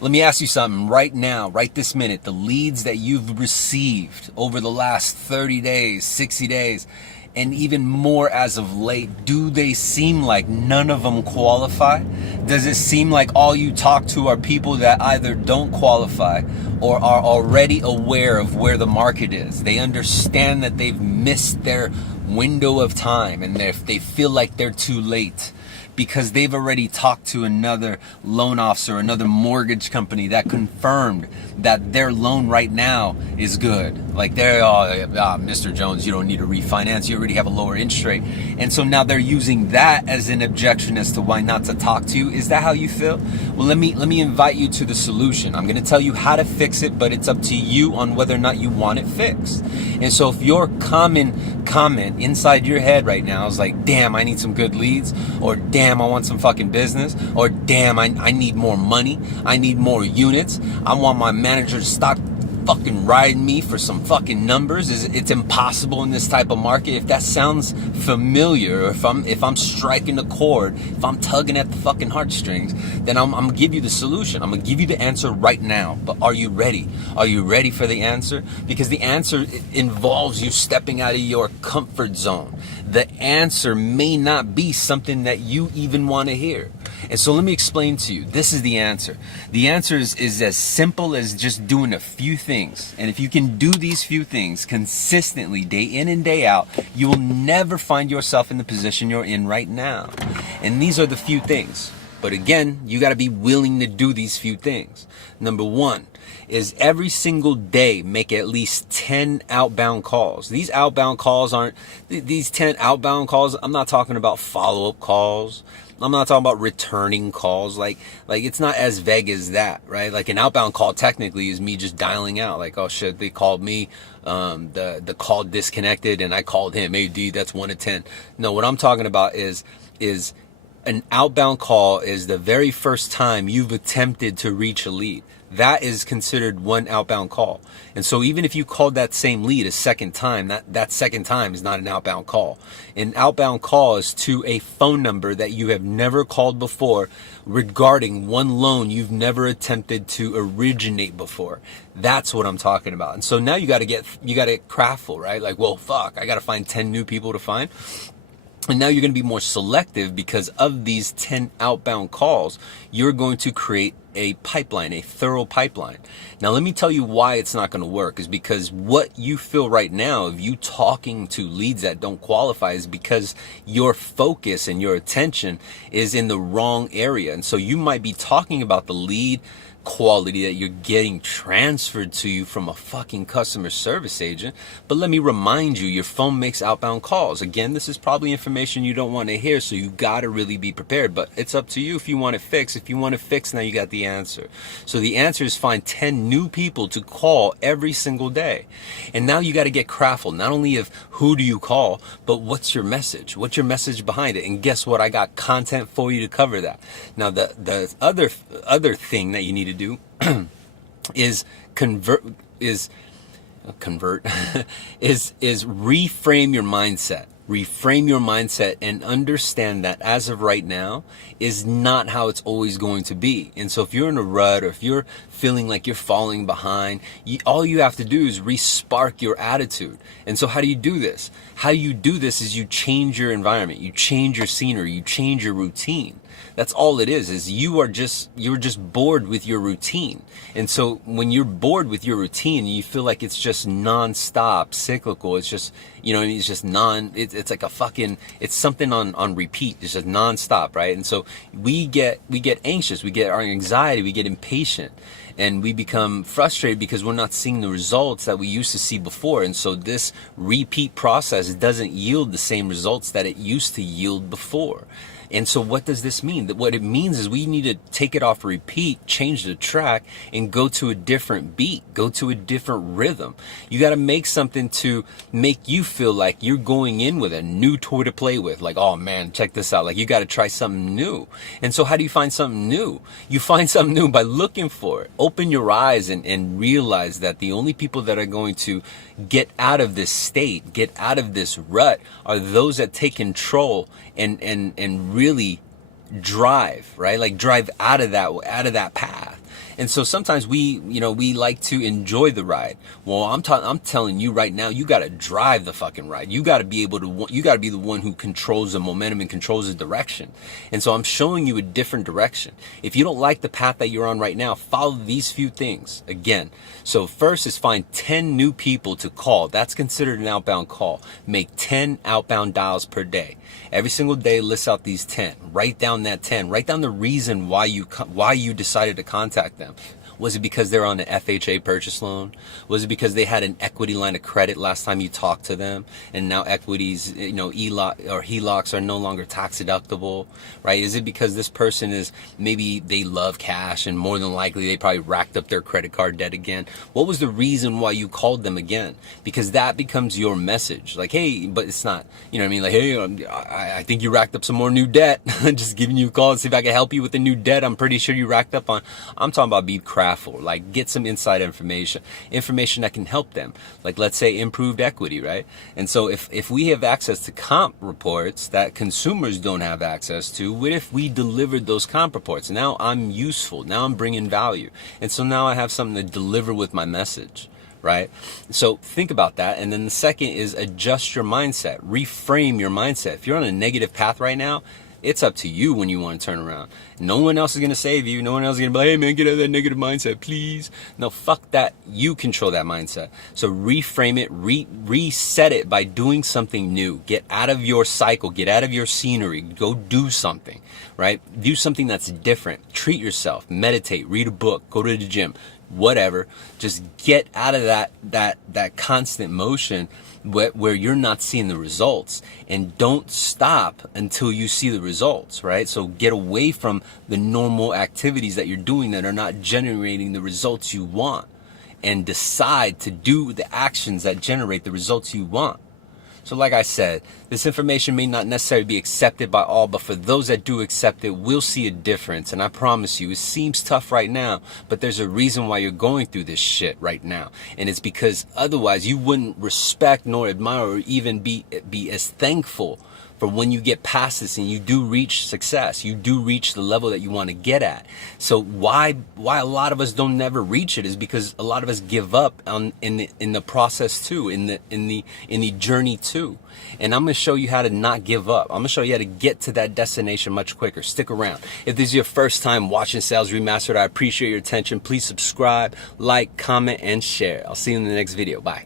Let me ask you something right now, right this minute. The leads that you've received over the last 30 days, 60 days, and even more as of late, do they seem like none of them qualify? Does it seem like all you talk to are people that either don't qualify or are already aware of where the market is? They understand that they've missed their window of time and they feel like they're too late, because they've already talked to another loan officer, another mortgage company that confirmed that their loan right now is good. Like they're, Mr. Jones, you don't need to refinance. You already have a lower interest rate. And so now they're using that as an objection as to why not to talk to you. Is that how you feel? Well, let me invite you to the solution. I'm going to tell you how to fix it, but it's up to you on whether or not you want it fixed. And so if your common comment inside your head right now is like, damn, I need some good leads, or damn, I want some fucking business, or damn, I need more money, I need more units, I want my manager to stop fucking riding me for some fucking numbers, it's impossible in this type of market. If that sounds familiar, or if I'm striking the chord, if I'm tugging at the fucking heartstrings, then I'm gonna give you the solution. I'm gonna give you the answer right now. But are you ready? Are you ready for the answer? Because the answer involves you stepping out of your comfort zone. The answer may not be something that you even want to hear. And so let me explain to you. This is the answer. The answer is as simple as just doing a few things. And if you can do these few things consistently, day in and day out, you will never find yourself in the position you're in right now. And these are the few things. But again, you got to be willing to do these few things. Number one is every single day make at least 10 outbound calls. These outbound calls aren't, these 10 outbound calls, I'm not talking about follow-up calls. I'm not talking about returning calls. Like it's not as vague as that, right? Like an outbound call technically is me just dialing out. Like, oh shit, they called me, the call disconnected and I called him. Hey D, that's 1 to 10. No, what I'm talking about is an outbound call is the very first time you've attempted to reach a lead. That is considered one outbound call. And so even if you called that same lead a second time, that second time is not an outbound call. An outbound call is to a phone number that you have never called before regarding one loan you've never attempted to originate before. That's what I'm talking about. And so now you got to get craftful, right? Like, well, fuck, I got to find 10 new people to find. And now you're going to be more selective because of these 10 outbound calls. You're going to create a pipeline, a thorough pipeline. Now, let me tell you why it's not going to work is because what you feel right now of you talking to leads that don't qualify is because your focus and your attention is in the wrong area. And so you might be talking about the lead quality that you're getting transferred to you from a fucking customer service agent. But let me remind you, your phone makes outbound calls. Again, this is probably information you don't want to hear, so you got to really be prepared. But it's up to you if you want to fix. If you want to fix, now you got the answer. So the answer is find 10 new people to call every single day. And now you got to get craftful, not only of who do you call, but what's your message? What's your message behind it? And guess what? I got content for you to cover that. Now, the other thing that you need to do is reframe your mindset. Reframe your mindset and understand that as of right now is not how it's always going to be. And so if you're in a rut or if you're feeling like you're falling behind, all you have to do is re-spark your attitude. And so how do you do this? How you do this is you change your environment, you change your scenery, you change your routine. That's all it is you're just bored with your routine. And so when you're bored with your routine, you feel like it's just nonstop, cyclical. It's just, it's just it's like it's something on repeat. It's just nonstop, right? And so we get anxious, we get our anxiety, we get impatient, and we become frustrated because we're not seeing the results that we used to see before. And so this repeat process doesn't yield the same results that it used to yield before. And so what does this mean? That what it means is we need to take it off repeat, change the track, and go to a different beat, go to a different rhythm. You got to make something to make you feel like you're going in with a new toy to play with. Like, oh man, check this out. Like, you got to try something new. And so how do you find something new? You find something new by looking for it. Open your eyes and realize that the only people that are going to get out of this state, get out of this rut, are those that take control and really drive, right? Like drive out of that path. And so sometimes we like to enjoy the ride. Well, I'm telling you right now, you got to drive the fucking ride. You got to be the one who controls the momentum and controls the direction. And so I'm showing you a different direction. If you don't like the path that you're on right now, follow these few things. Again, so first is find 10 new people to call. That's considered an outbound call. Make 10 outbound dials per day. Every single day, list out these 10. Write down that 10. Write down the reason why you decided to contact them. Was it because they're on an FHA purchase loan? Was it because they had an equity line of credit last time you talked to them, and now equities, ELOC or HELOCs are no longer tax deductible, right? Is it because this person is, maybe they love cash and more than likely they probably racked up their credit card debt again? What was the reason why you called them again? Because that becomes your message. Like, hey, but it's not, you know what I mean? Like, hey, I think you racked up some more new debt. Just giving you a call and see if I can help you with the new debt I'm pretty sure you racked up on. I'm talking about be craftful. Like, get some inside information that can help them. Like, let's say improved equity, right? And so if we have access to comp reports that consumers don't have access to, what if we delivered those comp reports? Now I'm useful. Now I'm bringing value. And so now I have something to deliver with my message, right? So think about that. And then the second is adjust your mindset, reframe your mindset. If you're on a negative path right now, it's up to you when you want to turn around. No one else is going to save you. No one else is going to be like, hey man, get out of that negative mindset, please. No, fuck that. You control that mindset. So reframe it, reset it by doing something new. Get out of your cycle, get out of your scenery, go do something, right? Do something that's different. Treat yourself, meditate, read a book, go to the gym, whatever. Just get out of that constant motion where you're not seeing the results, and don't stop until you see the results, right? So get away from the normal activities that you're doing that are not generating the results you want, and decide to do the actions that generate the results you want. So like I said, this information may not necessarily be accepted by all, but for those that do accept it, we'll see a difference. And I promise you, it seems tough right now, but there's a reason why you're going through this shit right now. And it's because otherwise you wouldn't respect nor admire or even be as thankful for when you get past this and you do reach success, you do reach the level that you want to get at. So why a lot of us don't never reach it is because a lot of us give up in the process too, in the journey too. And I'm going to show you how to not give up. I'm going to show you how to get to that destination much quicker. Stick around. If this is your first time watching Sales Remastered, I appreciate your attention. Please subscribe, like, comment, and share. I'll see you in the next video. Bye.